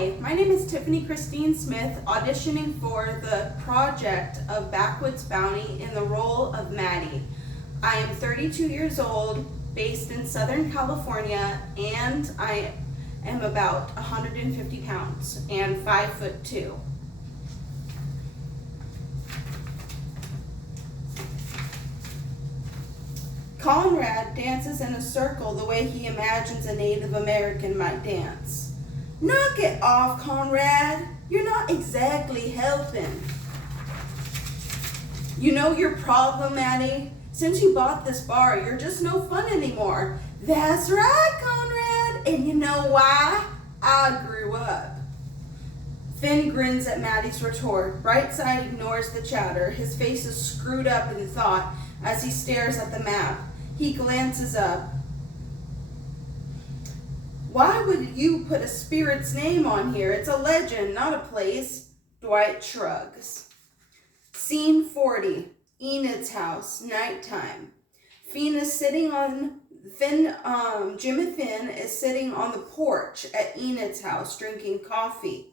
Hi, my name is Tiffany Christine Smith, auditioning for the project of Backwoods Bounty in the role of Maddy. I am 32 years old, based in Southern California, and I am about 150 pounds and 5'2". Conrad dances in a circle the way he imagines a Native American might dance. Knock it off, Conrad. You're not exactly helping. You know your problem, Maddy? Since you bought this bar, you're just no fun anymore. That's right, Conrad. And you know why? I grew up. Finn grins at Maddy's retort. Brightside ignores the chatter. His face is screwed up in thought as he stares at the map. He glances up. Why would you put a spirit's name on here? It's a legend, not a place. Dwight shrugs. Scene 40. Enid's house, nighttime. Jim and Finn is sitting on the porch at Enid's house drinking coffee.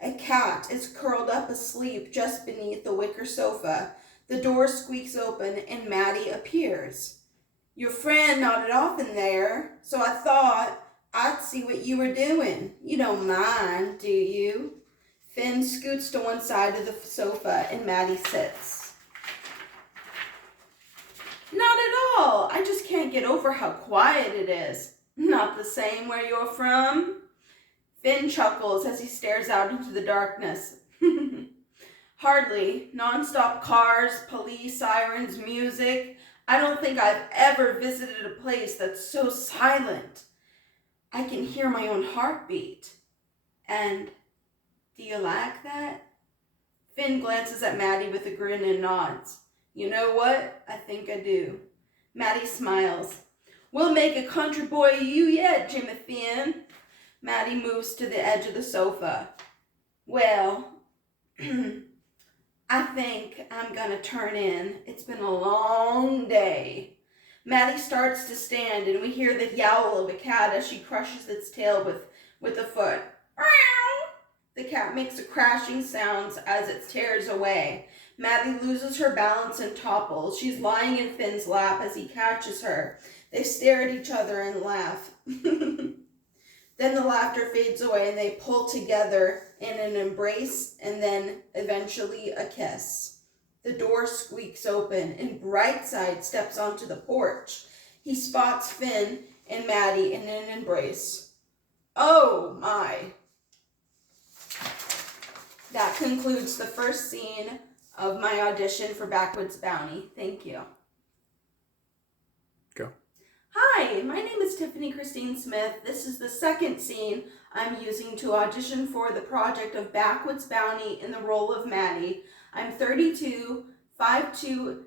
A cat is curled up asleep just beneath the wicker sofa. The door squeaks open and Maddy appears. Your friend nodded off in there, so I thought I'd see what you were doing. You don't mind, do you? Finn scoots to one side of the sofa and Maddy sits. Not at all. I just can't get over how quiet it is. Not the same where you're from? Finn chuckles as he stares out into the darkness. Hardly. Non-stop cars, police, sirens, music. I don't think I've ever visited a place that's so silent. I can hear my own heartbeat. And do you like that? Finn glances at Maddy with a grin and nods. You know what? I think I do. Maddy smiles. We'll make a country boy of you yet, Jim and Finn. Maddy moves to the edge of the sofa. Well, I think I'm gonna turn in. It's been a long day. Maddy starts to stand and we hear the yowl of a cat as she crushes its tail with a foot. The cat makes a crashing sound as it tears away. Maddy loses her balance and topples. She's lying in Finn's lap as he catches her. They stare at each other and laugh. Then the laughter fades away and they pull together in an embrace and then eventually a kiss. The door squeaks open and Brightside steps onto the porch. He spots Finn and Maddy in an embrace. Oh my. That concludes the first scene of my audition for Backwoods Bounty. Thank you. Go. Hi, my name is Tiffany Christine Smith. This is the second scene I'm using to audition for the project of Backwoods Bounty in the role of Maddy. I'm 32, 5'2"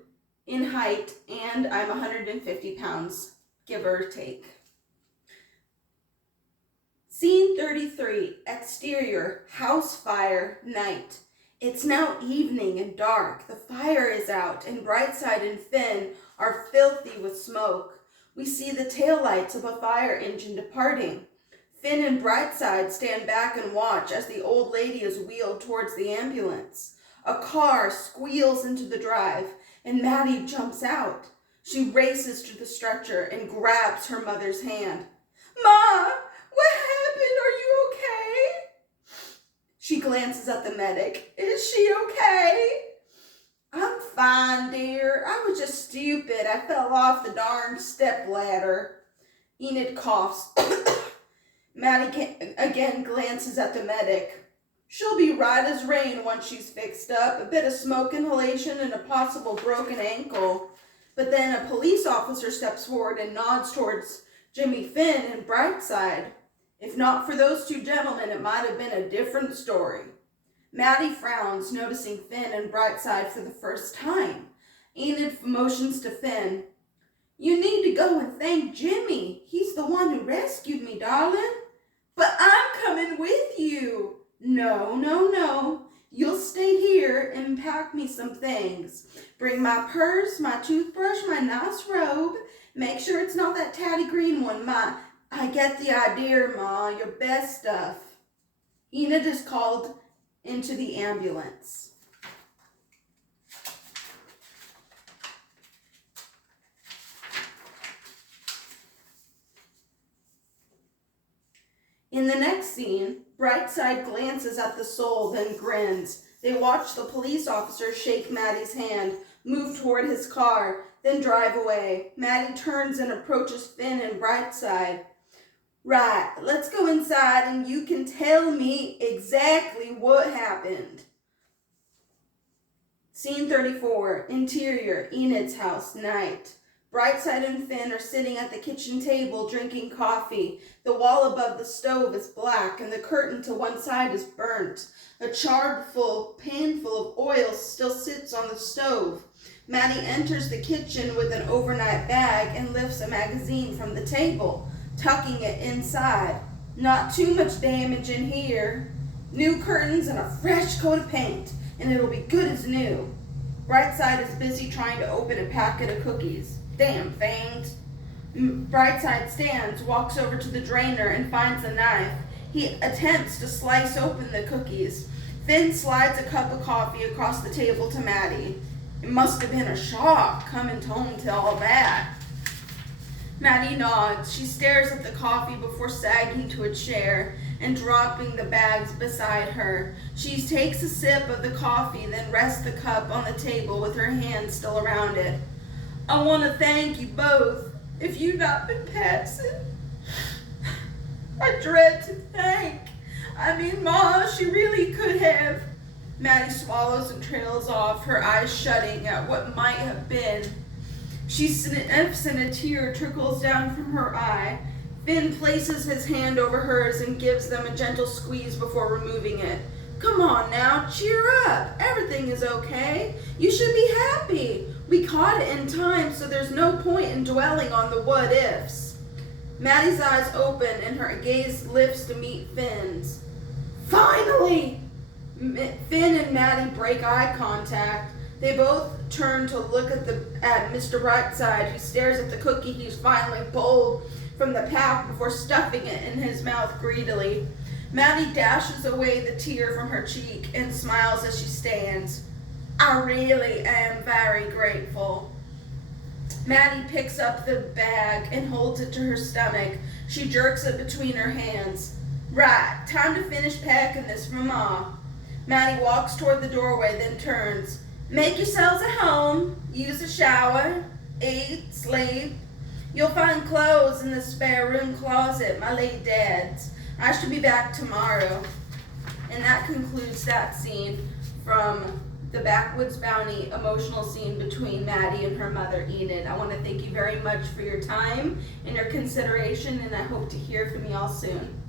in height, and I'm 150 pounds, give or take. Scene 33, exterior, house fire, night. It's now evening and dark. The fire is out, and Brightside and Finn are filthy with smoke. We see the taillights of a fire engine departing. Finn and Brightside stand back and watch as the old lady is wheeled towards the ambulance. A car squeals into the drive, and Maddy jumps out. She races to the stretcher and grabs her mother's hand. Ma, what happened? Are you okay? She glances at the medic. Is she okay? I'm fine, dear. I was just stupid. I fell off the darn step ladder. Enid coughs. Maddy again glances at the medic. She'll be right as rain once she's fixed up. A bit of smoke inhalation and a possible broken ankle. But then a police officer steps forward and nods towards Jimmy Finn and Brightside. If not for those two gentlemen, it might have been a different story. Maddy frowns, noticing Finn and Brightside for the first time. Enid motions to Finn. You need to go and thank Jimmy. He's the one who rescued me, darling. But I'm coming with you. No. You'll stay here and pack me some things. Bring my purse, my toothbrush, my nice robe. Make sure it's not that tatty green one. I get the idea, Ma. Your best stuff. Enid is called into the ambulance. In the next scene, Brightside glances at the soul, then grins. They watch the police officer shake Maddy's hand, move toward his car, then drive away. Maddy turns and approaches Finn and Brightside. Right, let's go inside and you can tell me exactly what happened. Scene 34, interior, Enid's house, night. Brightside and Finn are sitting at the kitchen table drinking coffee. The wall above the stove is black and the curtain to one side is burnt. A charred pan full of oil still sits on the stove. Maddy enters the kitchen with an overnight bag and lifts a magazine from the table, tucking it inside. Not too much damage in here. New curtains and a fresh coat of paint, and it'll be good as new. Brightside is busy trying to open a packet of cookies. Damn things. Brightside stands, walks over to the drainer, and finds a knife. He attempts to slice open the cookies. Finn slides a cup of coffee across the table to Maddy. It must have been a shock coming home to all that. Maddy nods. She stares at the coffee before sagging to a chair and dropping the bags beside her. She takes a sip of the coffee, then rests the cup on the table with her hand still around it. I want to thank you both. If you'd not been passing, I dread to think. I mean, Ma, she really could have. Maddy swallows and trails off, her eyes shutting at what might have been. She sniffs and a tear trickles down from her eye. Finn places his hand over hers and gives them a gentle squeeze before removing it. Come on now, cheer up. Everything is okay. You should be happy. We caught it in time, so there's no point in dwelling on the what-ifs. Maddy's eyes open and her gaze lifts to meet Finn's. Finally! Finn and Maddy break eye contact. They both turn to look at Mr. Brightside, who stares at the cookie he's finally pulled from the pack before stuffing it in his mouth greedily. Maddy dashes away the tear from her cheek and smiles as she stands. I really am very grateful. Maddy picks up the bag and holds it to her stomach. She jerks it between her hands. Right, time to finish packing this for Ma. Maddy walks toward the doorway, then turns. Make yourselves at home. Use a shower. Eat. Sleep. You'll find clothes in the spare room closet, my late dad's. I should be back tomorrow. And that concludes that scene from the Backwoods Bounty emotional scene between Maddy and her mother, Enid. I want to thank you very much for your time and your consideration, and I hope to hear from you all soon.